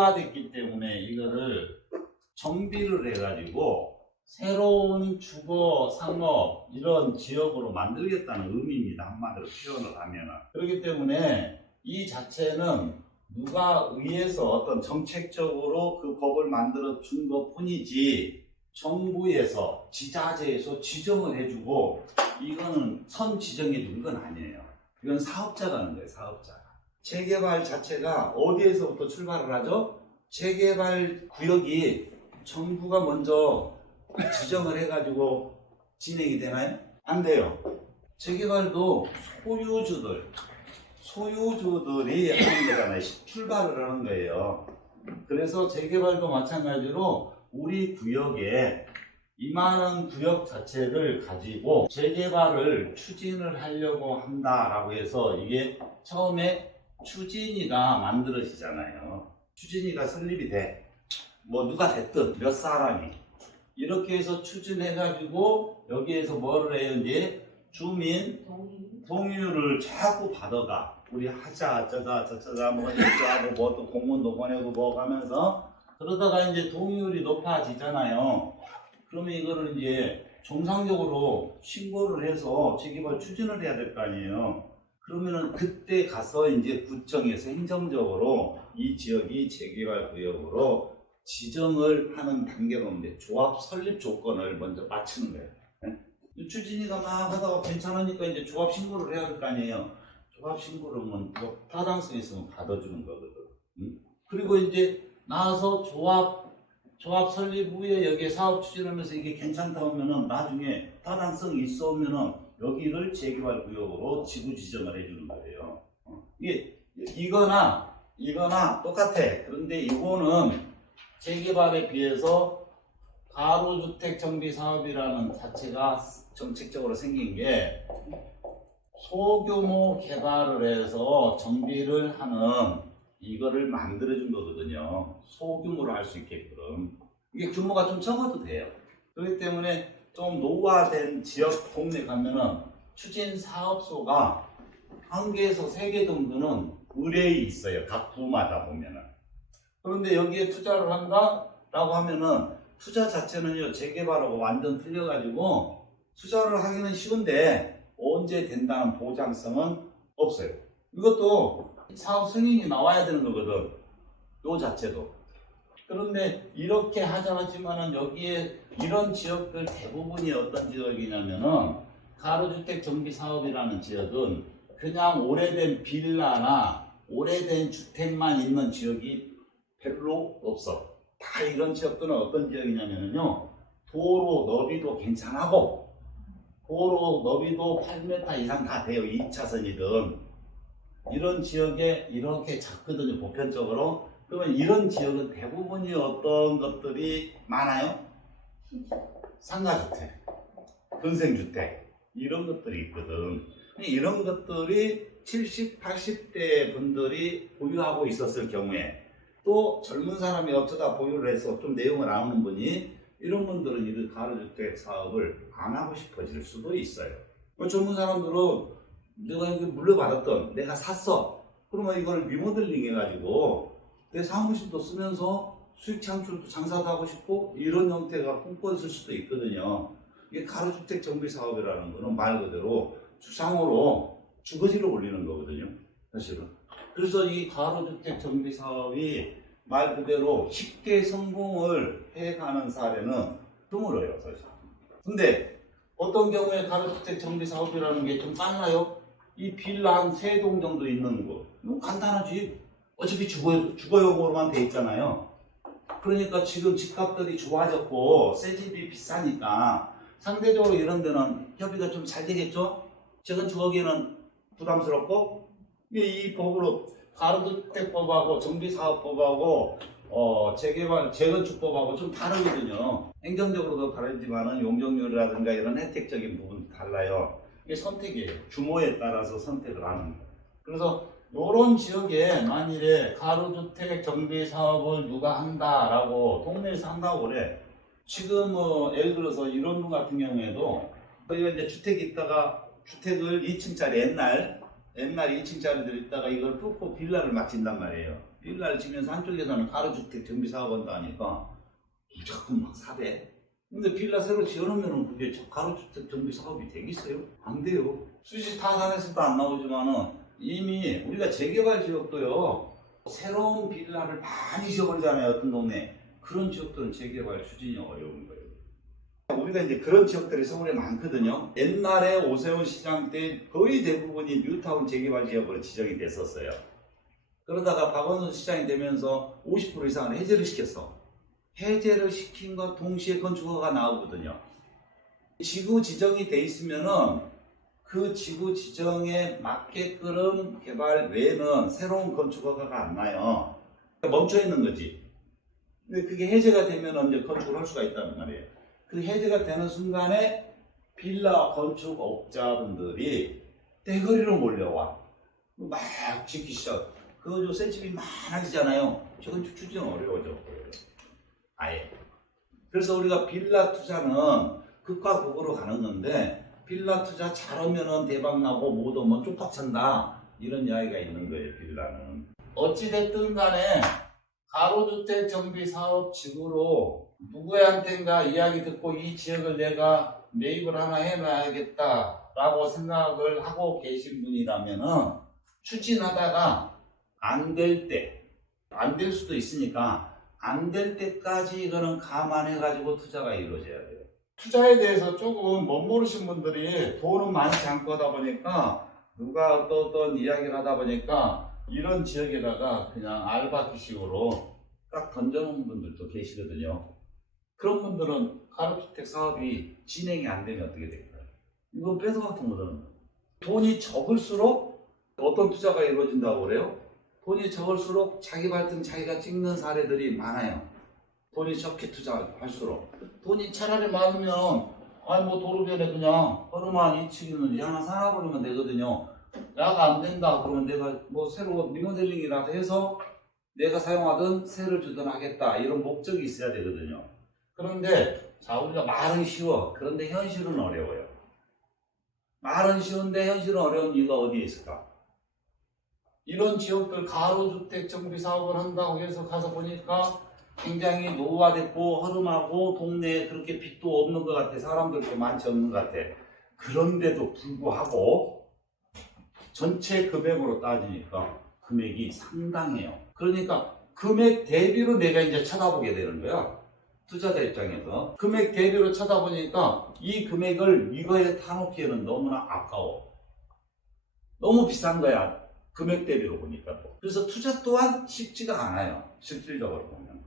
노후화됐기 때문에 이거를 정비를 해가지고 새로운 주거, 상업 이런 지역으로 만들겠다는 의미입니다. 한마디로 표현을 하면은. 그렇기 때문에 이 자체는 누가 의해서 어떤 정책적으로 그 법을 만들어 준 것 뿐이지 정부에서 지자체에서 지정을 해주고 이거는 선 지정해준 건 아니에요. 이건 사업자라는 거예요. 사업자. 재개발 자체가 어디에서부터 출발을 하죠? 재개발 구역이 정부가 먼저 지정을 해가지고 진행이 되나요? 안 돼요. 재개발도 소유주들이 하는 거잖아요. 출발을 하는 거예요. 그래서 재개발도 마찬가지로 우리 구역에 이만한 구역 자체를 가지고 재개발을 추진을 하려고 한다라고 해서 이게 처음에 추진위가 만들어지잖아요. 추진위가 설립이 돼. 뭐 누가 됐든 몇 사람이 이렇게 해서 추진해가지고 여기에서 뭐를 해요? 이제 주민 동의를 자꾸 받아가. 우리 하자 저쩌자 뭐 이렇게하고 뭐 또 공문도 보내고 뭐 하면서 그러다가 이제 동의율이 높아지잖아요. 그러면 이거를 이제 정상적으로 신고를 해서 재개발 추진을 해야 될 거 아니에요. 그러면은 그때 가서 이제 구청에서 행정적으로 이 지역이 재개발 구역으로 지정을 하는 단계로 이제 조합 설립 조건을 먼저 맞추는 거예요. 추진위가 막 하다가 괜찮으니까 이제 조합 신고를 해야 될 거 아니에요. 조합 신고를 하면 타당성 있으면 받아주는 거거든. 그리고 이제 나와서 조합 설립 후에 여기에 사업 추진하면서 이게 괜찮다 하면은 나중에 타당성이 있어 오면은 여기를 재개발 구역으로 지구 지정을 해주는 거예요. 이게 이거나 똑같아. 그런데 이거는 재개발에 비해서 가로주택 정비 사업이라는 자체가 정책적으로 생긴 게 소규모 개발을 해서 정비를 하는 이거를 만들어준 거거든요. 소규모로 할 수 있게끔. 이게 규모가 좀 적어도 돼요. 그렇기 때문에 좀 노후화된 지역 동네 가면은 추진 사업소가 1개에서 3개 정도는 의뢰에 있어요. 각 부마다 보면은. 그런데 여기에 투자를 한다라고 하면은 투자 자체는요, 재개발하고 완전 틀려가지고 투자를 하기는 쉬운데 언제 된다는 보장성은 없어요. 이것도 사업 승인이 나와야 되는 거거든. 요 자체도. 그런데 이렇게 하자지만은 여기에 이런 지역들 대부분이 어떤 지역이냐면은 가로주택 정비 사업이라는 지역은 그냥 오래된 빌라나 오래된 주택만 있는 지역이 별로 없어. 다 이런 지역들은 어떤 지역이냐면요, 도로 너비도 괜찮고 도로 너비도 8m 이상 다 돼요. 2차선이든 이런 지역에 이렇게 작거든요, 보편적으로. 그러면 이런 지역은 대부분이 어떤 것들이 많아요? 상가주택, 근생주택 이런 것들이 있거든. 이런 것들이 70, 80대 분들이 보유하고 있었을 경우에 또 젊은 사람이 어쩌다 보유를 해서 좀 내용을 아는 분이 이런 분들은 이 가로주택 사업을 안 하고 싶어질 수도 있어요. 젊은 사람들은 내가 이거 물려받았던 내가 샀어. 그러면 이걸 리모델링 해가지고 내 사무실도 쓰면서 수익 창출도 장사도 하고 싶고 이런 형태가 꿈꿔있을 수도 있거든요. 이게 가로주택 정비 사업이라는 거는 말 그대로 주상으로 주거지를 올리는 거거든요. 사실은. 그래서 이 가로주택 정비 사업이 말 그대로 쉽게 성공을 해가는 사례는 드물어요, 사실. 근데 어떤 경우에 가로주택 정비 사업이라는 게 좀 빨라요? 이 빌라 한 3동 정도 있는 거. 이거 간단하지. 어차피 주거용으로만 돼 있잖아요. 그러니까 지금 집값들이 좋아졌고 새 집이 비싸니까 상대적으로 이런 데는 협의가 좀 잘 되겠죠? 재건축하기에는 부담스럽고 이 법으로 가로주택법하고 정비사업법하고 재건축법하고 좀 다르거든요. 행정적으로도 다르지만은 용적률이라든가 이런 혜택적인 부분도 달라요. 이게 선택이에요. 규모에 따라서 선택을 하는 거예요. 그래서 이런 지역에 만일에 가로주택 정비 사업을 누가 한다라고 동네에서 한다고 그래. 지금 예를 들어서 이런 분 같은 경우에도 저희가 이제 주택이 있다가 주택을 2층짜리 옛날 2층짜리들 있다가 이걸 뚫고 빌라를 막 짓단 말이에요. 빌라를 지면서 한쪽에서는 가로주택 정비사업 한다 하니까 무조건 막 사대. 근데 빌라 새로 지어놓으면 그게 가로주택 정비사업이 되겠어요? 안 돼요. 수지 타산에서도 안 나오지만은 이미 우리가 재개발 지역도요, 새로운 빌라를 많이 지어버리잖아요, 어떤 동네. 그런 지역들은 재개발 추진이 어려운 거예요. 우리가 이제 그런 지역들이 서울에 많거든요. 옛날에 오세훈 시장 때 거의 대부분이 뉴타운 재개발 지역으로 지정이 됐었어요. 그러다가 박원순 시장이 되면서 50% 이상을 해제를 시켰어. 해제를 시킨 것 동시에 건축허가가 나오거든요. 지구 지정이 돼 있으면은 그 지구 지정에 맞게끔 개발 외에는 새로운 건축허가가 안 나요. 멈춰 있는 거지. 근데 그게 해제가 되면 이제 건축을 할 수가 있다는 말이에요. 그 해제가 되는 순간에 빌라 건축업자분들이 떼거리로 몰려와. 막 짓기 시작. 그거 새 집이 많아지잖아요. 저건 추진은 어려워져. 아예. 그래서 우리가 빌라 투자는 극과 극으로 가는 건데, 빌라 투자 잘하면은 대박 나고 못 오면 쪽박 찬다. 이런 이야기가 있는 거예요, 빌라는. 어찌됐든 간에 가로주택 정비 사업 지구로 누구한텐가 이야기 듣고 이 지역을 내가 매입을 하나 해놔야겠다 라고 생각을 하고 계신 분이라면은 추진하다가 안 될 때, 안 될 수도 있으니까 안 될 때까지 이거는 감안해가지고 투자가 이루어져야 돼요. 투자에 대해서 조금 못 모르신 분들이 돈은 많지 않고 하다 보니까 누가 어떤 이야기를 하다 보니까 이런 지역에다가 그냥 알바기식으로 딱 던져놓은 분들도 계시거든요. 그런 분들은 가로주택 사업이 진행이 안 되면 어떻게 될까요? 이건 뺏어갖고 못하는 거예요. 돈이 적을수록 어떤 투자가 이루어진다고 그래요? 돈이 적을수록 자기 발등 자기가 찍는 사례들이 많아요. 돈이 적게 투자할수록. 돈이 차라리 많으면 아니 뭐 도로변에 그냥 허름한 2층이는 하나 사놔버리면 되거든요. 야가 안 된다 그러면 내가 뭐 새로 리모델링이라도 해서 내가 사용하던 세를 주든 하겠다 이런 목적이 있어야 되거든요. 그런데 자 우리가 말은 쉬워. 그런데 현실은 어려워요. 말은 쉬운데 현실은 어려운 이유가 어디에 있을까? 이런 지역들 가로주택 정비 사업을 한다고 해서 가서 보니까 굉장히 노후화됐고 허름하고 동네에 그렇게 빛도 없는 것 같아. 사람들도 많지 없는 것 같아. 그런데도 불구하고 전체 금액으로 따지니까 금액이 상당해요. 그러니까 금액 대비로 내가 이제 쳐다보게 되는 거야. 투자자 입장에서. 금액 대비로 쳐다보니까 이 금액을 이거에 타놓기에는 너무나 아까워. 너무 비싼 거야. 금액 대비로 보니까 또. 그래서 투자 또한 쉽지가 않아요. 실질적으로 보면.